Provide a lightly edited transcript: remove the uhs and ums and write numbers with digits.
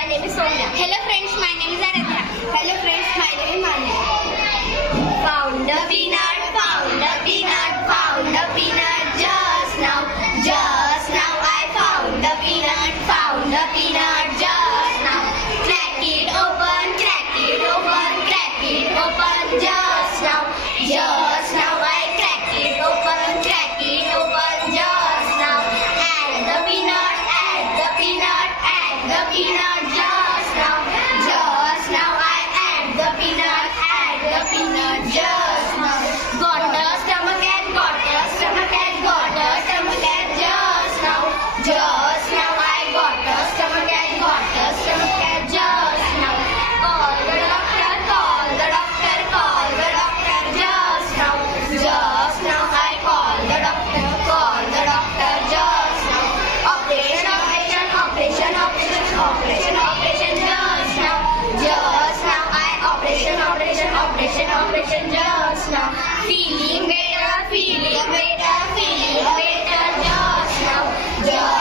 My name is Soumya. Hello friends, my name is Aradhya. Hello friends, my name is Manya. Found a peanut, found a peanut, found a peanut just now. Just now I found a peanut, found a peanut just now. Crack it open, crack it open, crack it open just now. Just now I crack it open just now. Add the peanut, add the peanut, add the peanut just now. Just now I add the peanut just now. Got a stomach and got a stomach and got a stomach and just now. Just now I got a stomach and got a stomach and just now. Call the doctor, call the doctor, call the doctor just now. Just now I call the doctor just now. Operation, operation, operation, operation, operation, operation just now. Just now I operation, operation, operation, operation just now. Feeling better just now. Just